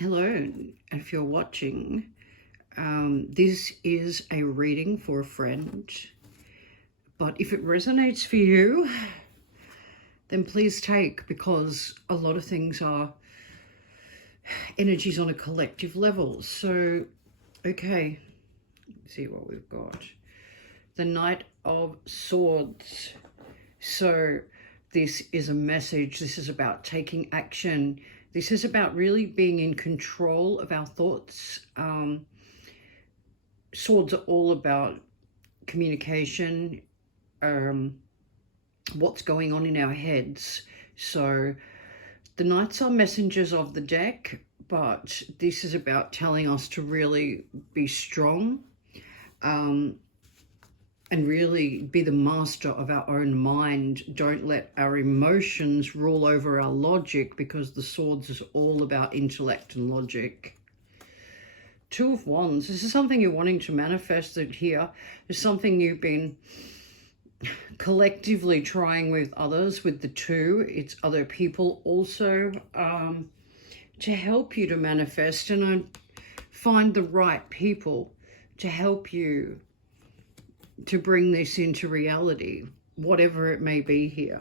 Hello, if you're watching, this is a reading for a friend, but if it resonates for you, then please take, because a lot of things are energies on a collective level. So, okay, let's see what we've got. The Knight of Swords. So this is a message. This is about taking action. This is about really being in control of our thoughts. Swords are all about communication, what's going on in our heads. So the Knights are messengers of the deck, but this is about telling us to really be strong, and really be the master of our own mind. Don't let our emotions rule over our logic, because the Swords is all about intellect and logic. Two of Wands. This is something you're wanting to manifest it here. There's something you've been collectively trying with others. With the two, it's other people also to help you to manifest, and find the right people to help you to bring this into reality, whatever it may be here.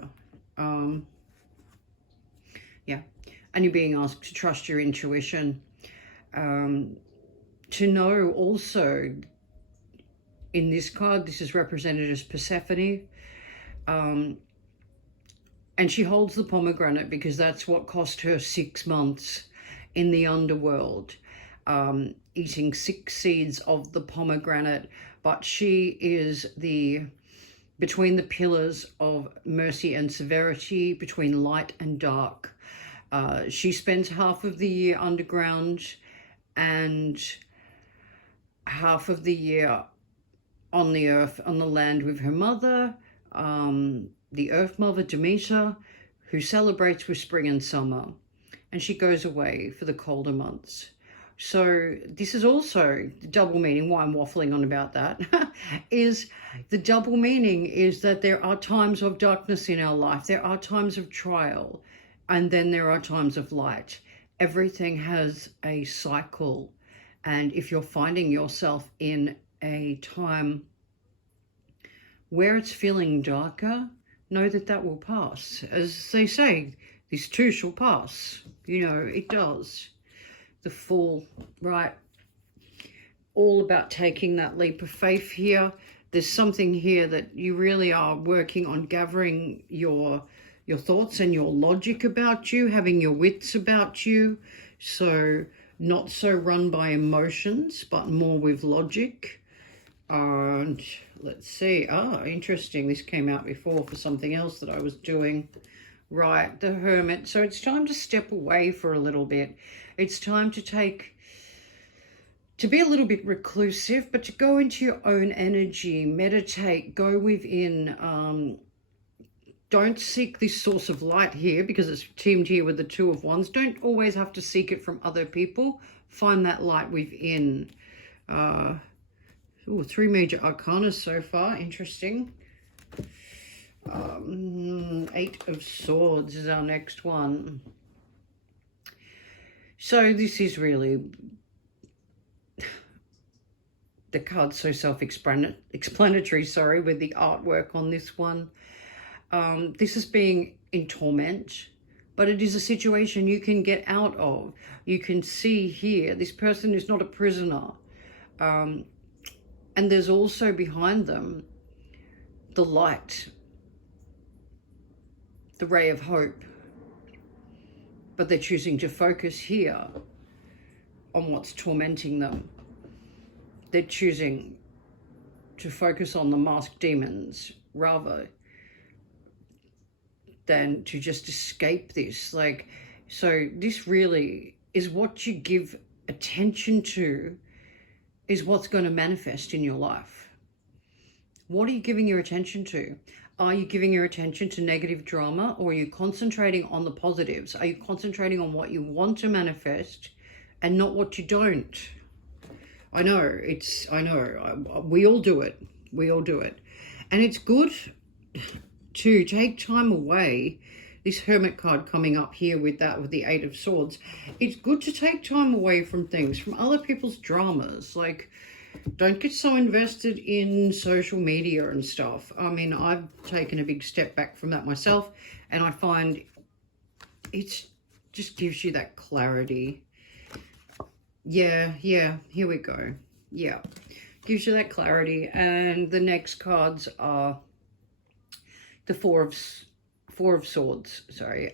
Yeah, and you're being asked to trust your intuition, to know also, in this card, this is represented as Persephone, and she holds the pomegranate because that's what cost her 6 months in the underworld, eating 6 seeds of the pomegranate. But she is between the pillars of mercy and severity, between light and dark. She spends half of the year underground and half of the year on the earth, on the land, with her mother, the Earth Mother Demeter, who celebrates with spring and summer, and she goes away for the colder months. So this is also the double meaning. Why I'm waffling on about that is the double meaning is that there are times of darkness in our life. There are times of trial, and then there are times of light. Everything has a cycle. And if you're finding yourself in a time where it's feeling darker, know that that will pass. As they say, this too shall pass. You know, it does. The Fool, right? All about taking that leap of faith here. There's something here that you really are working on, gathering your thoughts and your logic about you, having your wits about you. So not so run by emotions, but more with logic. And let's see. Interesting. This came out before for something else that I was doing. Right, the Hermit. So it's time to step away for a little bit. It's time to be a little bit reclusive, but to go into your own energy, meditate, go within. Don't seek this source of light here, because it's teamed here with the Two of Wands. Don't always have to seek it from other people. Find that light within. 3 major arcana so far. Interesting. 8 of Swords is our next one. So this is really, the card's so self-explanatory, sorry, with the artwork on this one. This is being in torment, but it is a situation you can get out of. You can see here, this person is not a prisoner. And there's also behind them the light, the ray of hope. But they're choosing to focus here on what's tormenting them. They're choosing to focus on the masked demons rather than to just escape this. So this really is what you give attention to, is what's going to manifest in your life. What are you giving your attention to? Are you giving your attention to negative drama, or are you concentrating on the positives? Are you concentrating on what you want to manifest and not what you don't? I know, we all do it. We all do it. And it's good to take time away. this Hermit card coming up here with that, with the Eight of Swords. It's good to take time away from things, from other people's dramas. Like, don't get so invested in social media and stuff. I mean, I've taken a big step back from that myself, and I find it's just gives you that clarity. Yeah, here we go. Yeah, gives you that clarity. And the next cards are the Four of Swords, sorry.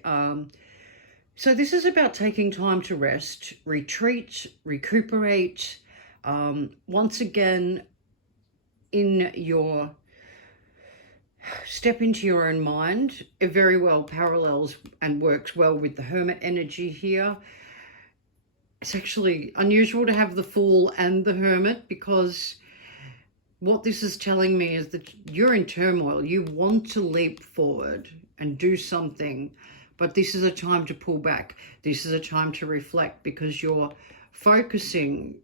So this is about taking time to rest, retreat, recuperate. Once again, step into your own mind. It very well parallels and works well with the Hermit energy here. It's actually unusual to have the Fool and the Hermit, because what this is telling me is that you're in turmoil. You want to leap forward and do something, but this is a time to pull back. This is a time to reflect, because you're focusing.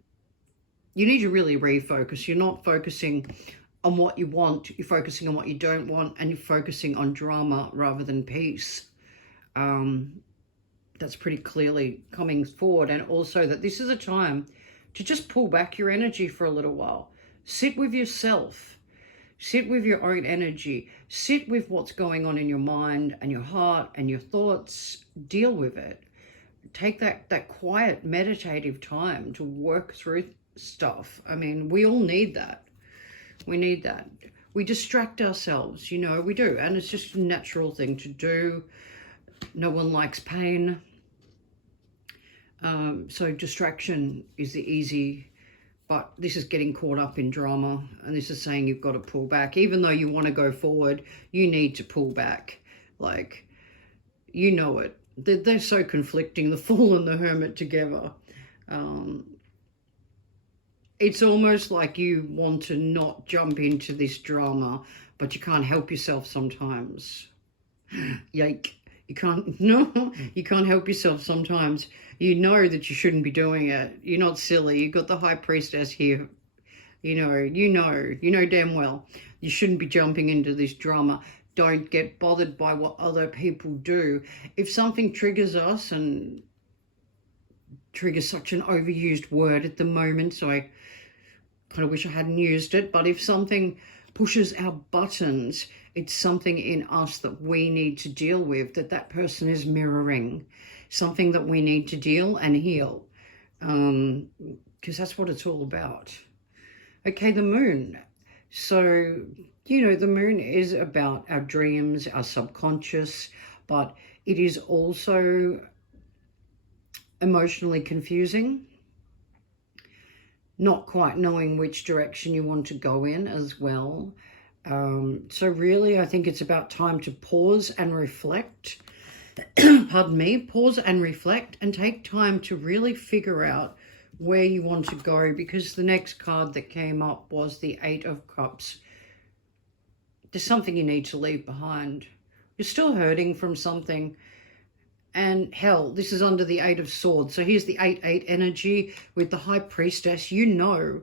You need to really refocus. You're not focusing on what you want. You're focusing on what you don't want, and you're focusing on drama rather than peace. That's pretty clearly coming forward. And also that this is a time to just pull back your energy for a little while. Sit with yourself. Sit with your own energy. Sit with what's going on in your mind and your heart and your thoughts. Deal with it. Take that quiet, meditative time to work through stuff. I mean, we all need that. We need that. We distract ourselves, you know, we do. And it's just a natural thing to do. No one likes pain. So distraction is the easy, but this is getting caught up in drama, and this is saying you've got to pull back. Even though you want to go forward, you need to pull back. Like, you know it. They're so conflicting, the Fool and the Hermit together. It's almost like you want to not jump into this drama, but you can't help yourself sometimes. Yike. You can't help yourself sometimes. You know that you shouldn't be doing it. You're not silly. You got the High Priestess here. You know damn well you shouldn't be jumping into this drama. Don't get bothered by what other people do. If something triggers us, and triggers such an overused word at the moment, so I kind of wish I hadn't used it, but if something pushes our buttons, it's something in us that we need to deal with, that person is mirroring, something that we need to deal and heal, because that's what it's all about. Okay, the Moon. So, you know, the Moon is about our dreams, our subconscious, but it is also emotionally confusing, not quite knowing which direction you want to go in as well. So really, I think it's about time to pause and reflect. Pardon me, pause and reflect, and take time to really figure out where you want to go, because the next card that came up was the Eight of Cups. There's something you need to leave behind. You're still hurting from something. And hell, this is under the Eight of Swords. So here's the 8-8 energy with the High Priestess. You know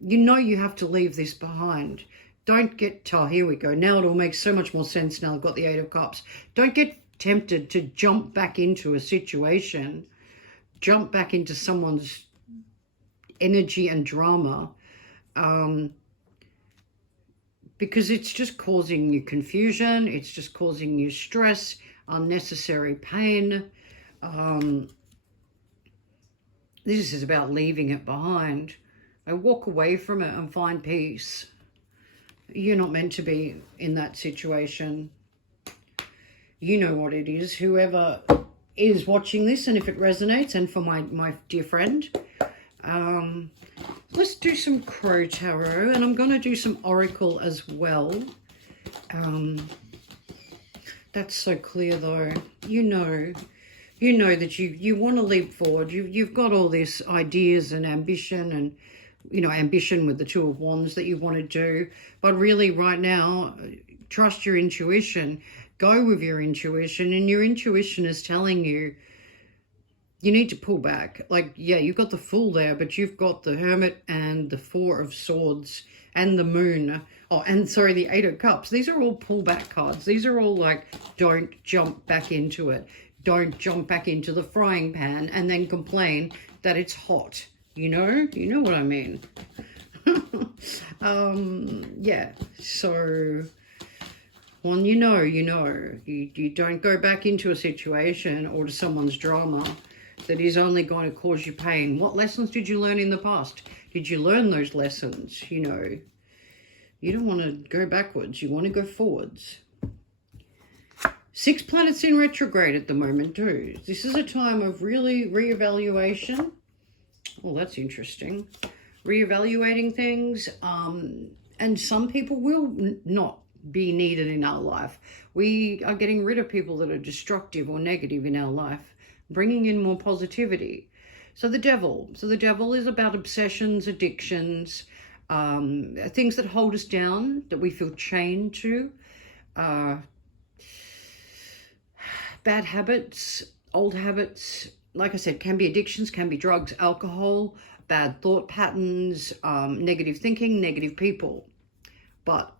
you have to leave this behind. Don't get, oh, here we go. Now it all makes so much more sense now I've got the Eight of Cups. Don't get tempted to jump back into a situation, jump back into someone's energy and drama, because it's just causing you confusion. It's just causing you stress, unnecessary pain. This is about leaving it behind. Walk away from it and find peace. You're not meant to be in that situation. You know what it is. Whoever is watching this, and if it resonates, and for my dear friend, let's do some Crow Tarot, and I'm going to do some Oracle as well. That's so clear though. You know that you want to leap forward. You've got all these ideas and ambition, and ambition with the Two of Wands that you want to do, but really right now, trust your intuition. Go with your intuition, and your intuition is telling you you need to pull back. Like, yeah, you've got the Fool there, but you've got the Hermit and the Four of Swords and the Moon. Oh, and sorry, the Eight of Cups. These are all pullback cards. These are all like, don't jump back into it. Don't jump back into the frying pan and then complain that it's hot. You know what I mean. Yeah, so when you know, you don't go back into a situation or to someone's drama that is only going to cause you pain. What lessons did you learn in the past? Did you learn those lessons? You don't want to go backwards. You want to go forwards. 6 planets in retrograde at the moment too. This is a time of really reevaluation. Well, that's interesting. Reevaluating things. And some people will not be needed in our life. We are getting rid of people that are destructive or negative in our life, bringing in more positivity. So the devil is about obsessions, addictions, things that hold us down, that we feel chained to, bad habits, old habits. Like I said, can be addictions, can be drugs, alcohol, bad thought patterns, negative thinking, negative people. But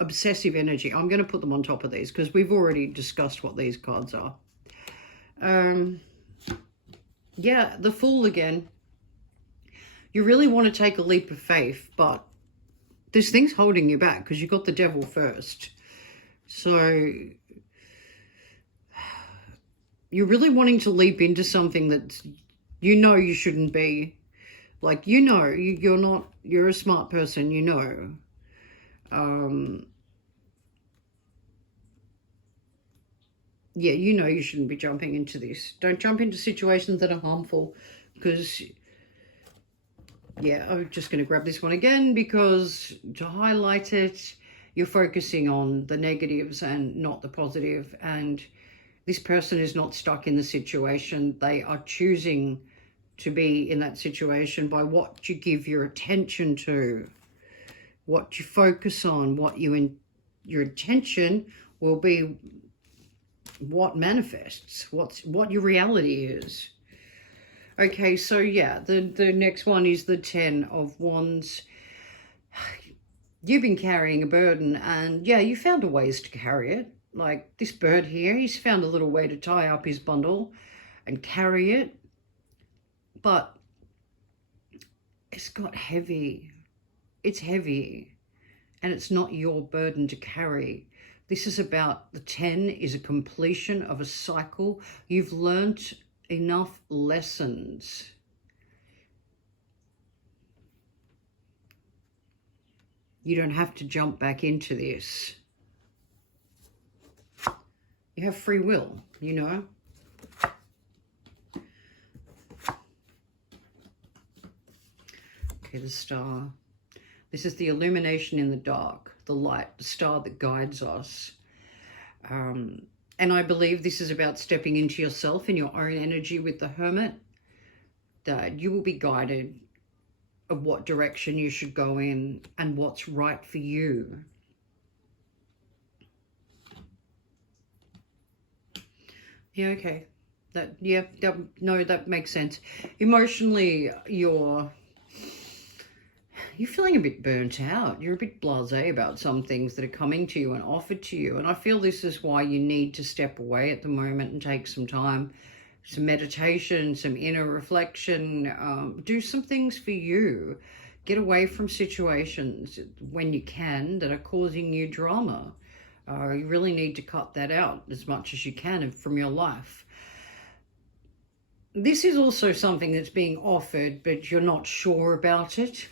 obsessive energy, I'm going to put them on top of these because we've already discussed what these cards are. Yeah, the Fool again. You really want to take a leap of faith, but there's things holding you back because you got the Devil first. So you're really wanting to leap into something that you shouldn't be. Like, you're not, you're a smart person, yeah, you shouldn't be jumping into this. Don't jump into situations that are harmful because, yeah, I'm just going to grab this one again because to highlight it, you're focusing on the negatives and not the positive. And this person is not stuck in the situation. They are choosing to be in that situation by what you give your attention to, what you focus on, your intention will be what manifests, what your reality is. Okay, so yeah, the next one is the 10 of Wands. You've been carrying a burden and yeah, you found a ways to carry it. Like this bird here, he's found a little way to tie up his bundle and carry it. But it's got heavy. It's heavy. And it's not your burden to carry. This is about the 10 is a completion of a cycle. You've learnt enough lessons. You don't have to jump back into this. You have free will, Okay, the Star. This is the illumination in the dark, the light, the star that guides us. And I believe this is about stepping into yourself in your own energy with the Hermit, that you will be guided of what direction you should go in and what's right for you. Yeah, okay. That makes sense. Emotionally, you're feeling a bit burnt out. You're a bit blasé about some things that are coming to you and offered to you. And I feel this is why you need to step away at the moment and take some time, some meditation, some inner reflection, do some things for you. Get away from situations when you can that are causing you drama. You really need to cut that out as much as you can from your life. This is also something that's being offered, but you're not sure about it.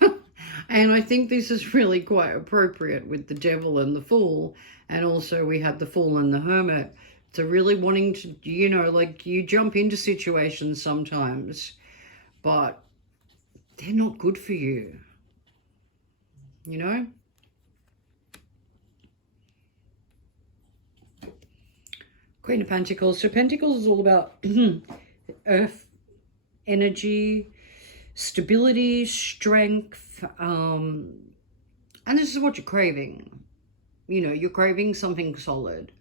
And I think this is really quite appropriate with the Devil and the Fool. And also we have the Fool and the Hermit. So really wanting to, like you jump into situations sometimes, but they're not good for you. Queen of Pentacles. So Pentacles is all about earth, energy, stability, strength, and this is what you're craving. You're craving something solid.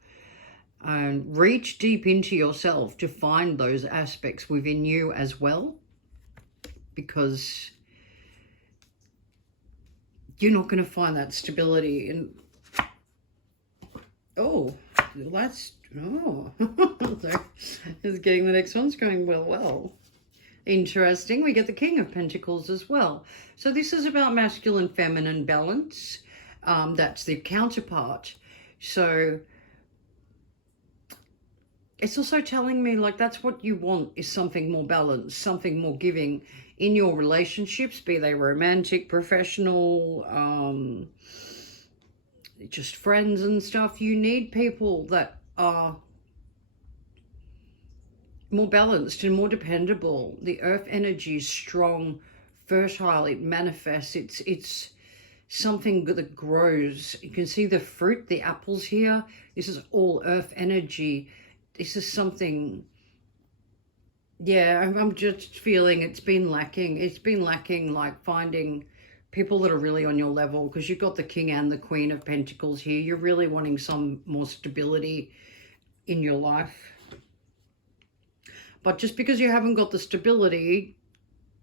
And reach deep into yourself to find those aspects within you as well, because you're not going to find that stability in... Oh, that's... Oh, so it's getting the next one's going well. Interesting. We get the King of Pentacles as well. So this is about masculine, feminine balance. That's the counterpart. So it's also telling me, like, that's what you want, is something more balanced, something more giving in your relationships, be they romantic, professional, just friends and stuff. You need people that are more balanced and more dependable. The earth energy is strong, fertile, it manifests, it's something that grows. You can see the fruit, the apples here. This is all earth energy. This is something, yeah, I'm just feeling it's been lacking. It's been lacking, like, finding people that are really on your level, because you've got the King and the Queen of Pentacles here. You're really wanting some more stability in your life. But just because you haven't got the stability,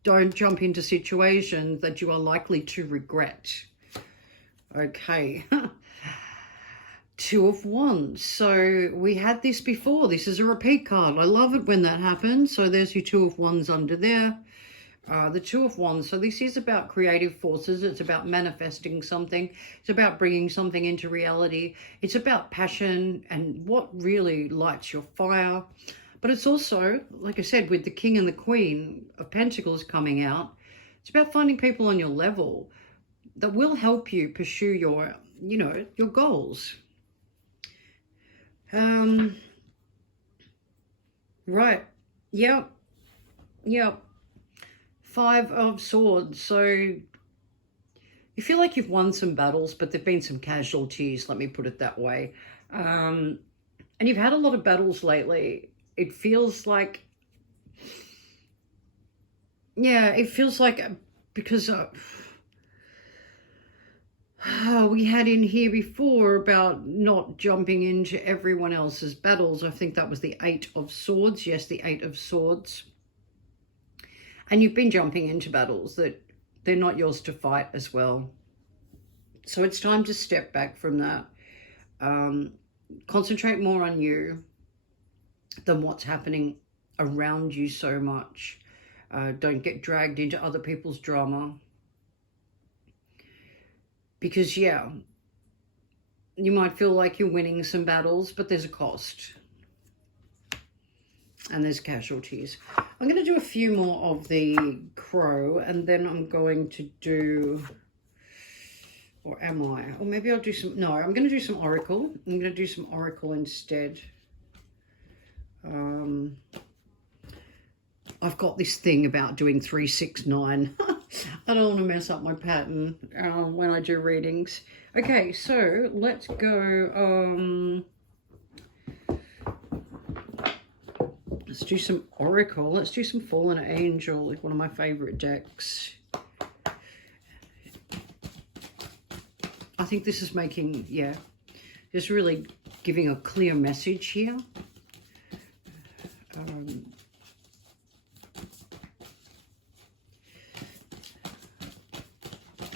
don't jump into situations that you are likely to regret. Okay. Two of Wands. So we had this before. This is a repeat card. I love it when that happens. So there's your Two of Wands under there. The Two of Wands. So this is about creative forces. It's about manifesting something. It's about bringing something into reality. It's about passion and what really lights your fire. But it's also, like I said, with the King and the Queen of Pentacles coming out, it's about finding people on your level that will help you pursue your, you know, your goals. Right. Yep. Five of Swords. So you feel like you've won some battles, but there've been some casualties, let me put it that way. And you've had a lot of battles lately. It feels like, yeah, it feels like, because we had in here before about not jumping into everyone else's battles. I think that was the Eight of Swords. Yes, the Eight of Swords. And you've been jumping into battles that they're not yours to fight as well. So it's time to step back from that. Concentrate more on you than what's happening around you so much. Don't get dragged into other people's drama. Because, yeah, you might feel like you're winning some battles, but there's a cost. And there's casualties. I'm going to do a few more of the Crow, and then I'm going to do, or am I? Or maybe I'll do some, no, I'm going to do some Oracle. I'm going to do some Oracle instead. I've got this thing about doing 3, 6, 9. I don't want to mess up my pattern when I do readings. Okay, so let's go. Let's do some Oracle. Let's do some Fallen Angel, like one of my favorite decks. I think this is making, yeah, just really giving a clear message here.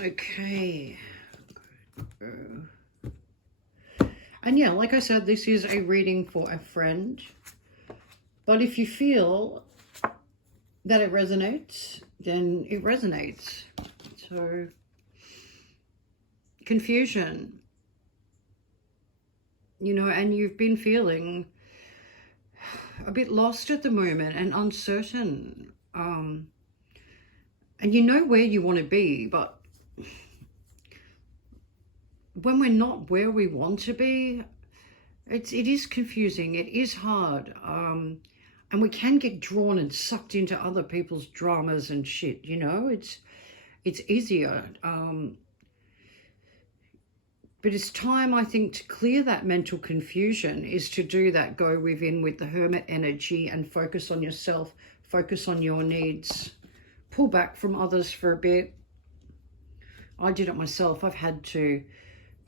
Okay. And yeah, like I said, this is a reading for a friend. But if you feel that it resonates, then it resonates. So, confusion. You know, and you've been feeling a bit lost at the moment and uncertain. And you know where you want to be, but when we're not where we want to be, it is confusing. It is hard. And we can get drawn and sucked into other people's dramas and shit, you know? It's easier. But it's time, I think, to clear that mental confusion, is to do that. Go within with the Hermit energy and focus on yourself. Focus on your needs. Pull back from others for a bit. I did it myself. I've had to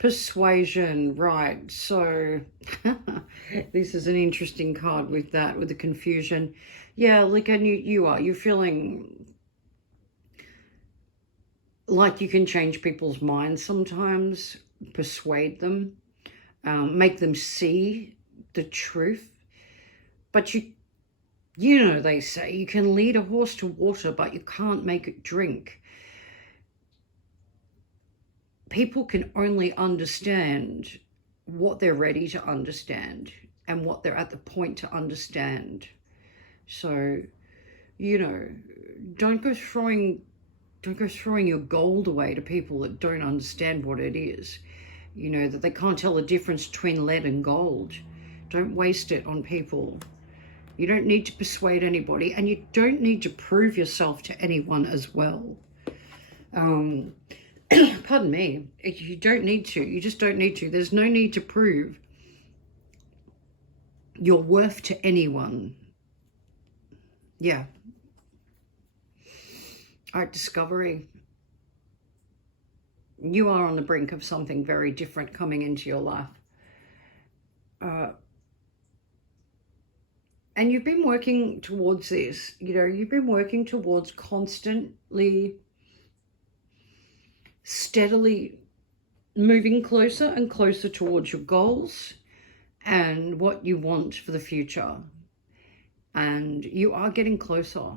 Persuasion, right. So this is an interesting card with that, with the confusion. Yeah, like, and you're feeling like you can change people's minds sometimes, persuade them, make them see the truth. But you know, they say you can lead a horse to water, but you can't make it drink. People can only understand what they're ready to understand and what they're at the point to understand. So, you know, don't go throwing your gold away to people that don't understand what it is. You know, that they can't tell the difference between lead and gold. Don't waste it on people. You don't need to persuade anybody, and you don't need to prove yourself to anyone as well. Pardon me. You don't need to. You just don't need to. There's no need to prove your worth to anyone. Yeah. All right, discovery. You are on the brink of something very different coming into your life. And you've been working towards this. You know, you've been working towards constantly, steadily moving closer and closer towards your goals and what you want for the future. And you are getting closer.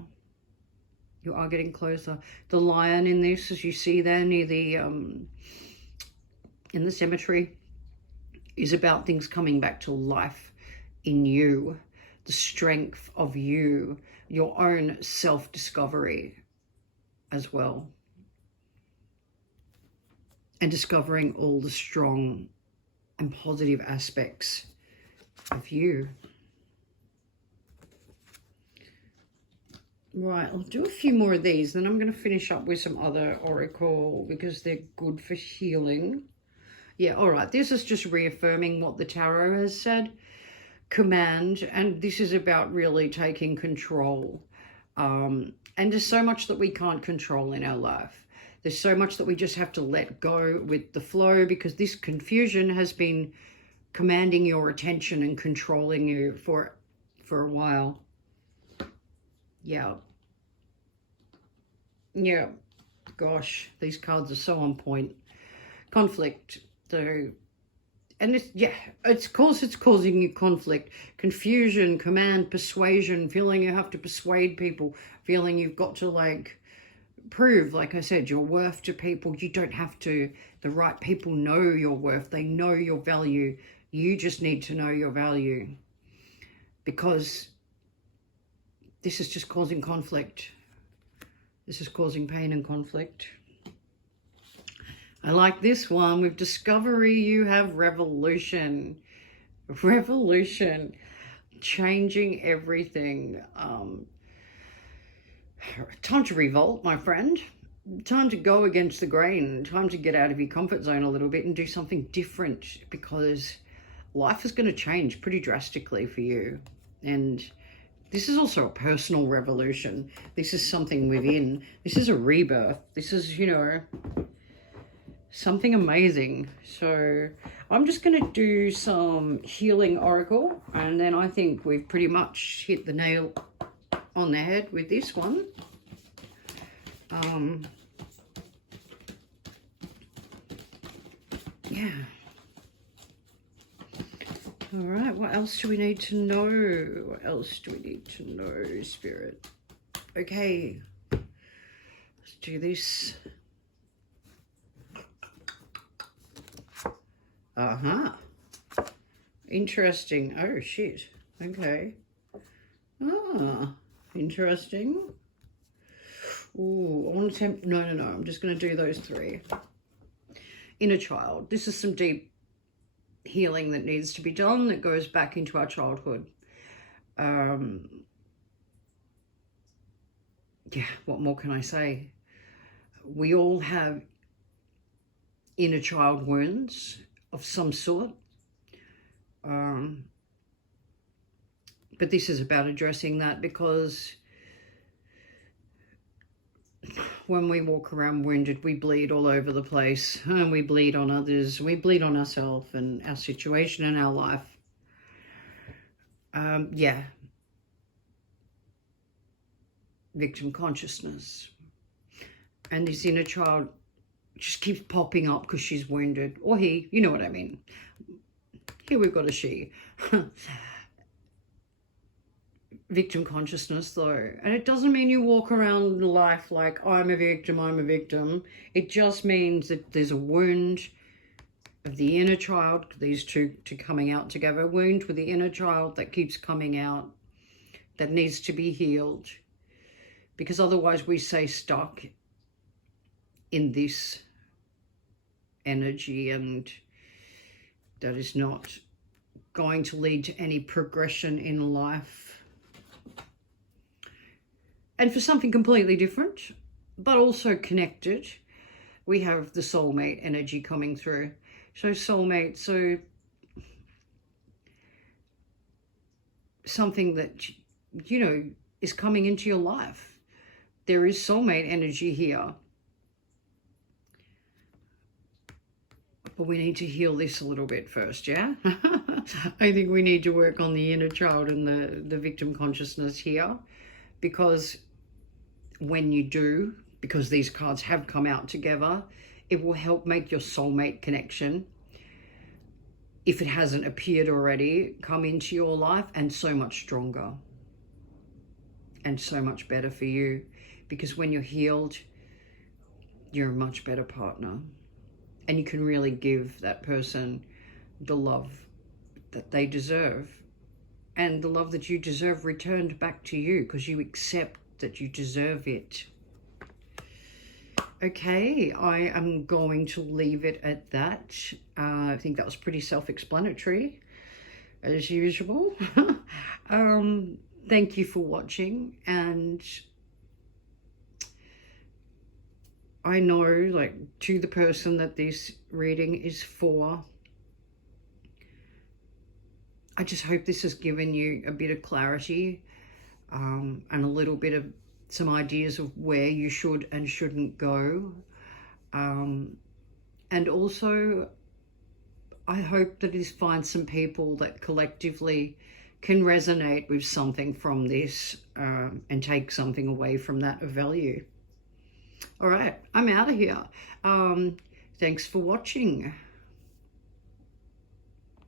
You are getting closer. The lion in this, as you see there near the, in the cemetery, is about things coming back to life in you. The strength of you, your own self-discovery as well. And discovering all the strong and positive aspects of you. Right, I'll do a few more of these, then I'm going to finish up with some other oracle because they're good for healing. Yeah, all right, this is just reaffirming what the tarot has said. Command, and this is about really taking control. And there's so much that we can't control in our life. There's so much that we just have to let go with the flow, because this confusion has been commanding your attention and controlling you for a while. Yeah. Yeah. Gosh, these cards are so on point. Conflict. So, and it's, yeah, it's causing you conflict, confusion, command, persuasion, feeling you have to persuade people, feeling you've got to, like, prove, like I said, your worth to people. You don't have to. The right people know your worth. They know your value. You just need to know your value, because this is just causing conflict. This is causing pain and conflict. I like this one. With discovery, you have revolution. Revolution. Changing everything. Time to revolt, my friend. Time to go against the grain. Time to get out of your comfort zone a little bit and do something different, because life is going to change pretty drastically for you. And this is also a personal revolution. This is something within. This is a rebirth. This is, you know, something amazing. So I'm just going to do some healing oracle, and then I think we've pretty much hit the nail on the head with this one. Yeah. All right, what else do we need to know? What else do we need to know, Spirit? Okay, let's do this. Interesting. Oh, shit. Okay. Ah, interesting. Ooh, I want to attempt... No. I'm just going to do those three. Inner child. This is some deep healing that needs to be done, that goes back into our childhood. Yeah, what more can I say? We all have inner child wounds of some sort. But this is about addressing that, because when we walk around wounded, we bleed all over the place, and we bleed on others, we bleed on ourselves and our situation and our life. Yeah. Victim consciousness. And this inner child just keeps popping up because she's wounded. Or he, you know what I mean. Here we've got a she. Victim consciousness, though. And it doesn't mean you walk around life like, oh, I'm a victim, I'm a victim. It just means that there's a wound of the inner child, these two coming out together, wound with the inner child that keeps coming out, that needs to be healed. Because otherwise we stay stuck in this energy, and that is not going to lead to any progression in life. And for something completely different, but also connected, we have the soulmate energy coming through. So soulmate, so something that, you know, is coming into your life. There is soulmate energy here. But we need to heal this a little bit first, yeah? I think we need to work on the inner child and the victim consciousness here. Because when you do, because these cards have come out together, it will help make your soulmate connection, if it hasn't appeared already, come into your life, and so much stronger and so much better for you. Because when you're healed, you're a much better partner, and you can really give that person the love that they deserve, and the love that you deserve returned back to you, because you accept that you deserve it. Okay, I am going to leave it at that. I think that was pretty self-explanatory, as usual. Thank you for watching, and I know, like, to the person that this reading is for, I just hope this has given you a bit of clarity, and a little bit of some ideas of where you should and shouldn't go. And also, I hope that this finds some people that collectively can resonate with something from this, and take something away from that of value. All right, I'm out of here. Thanks for watching.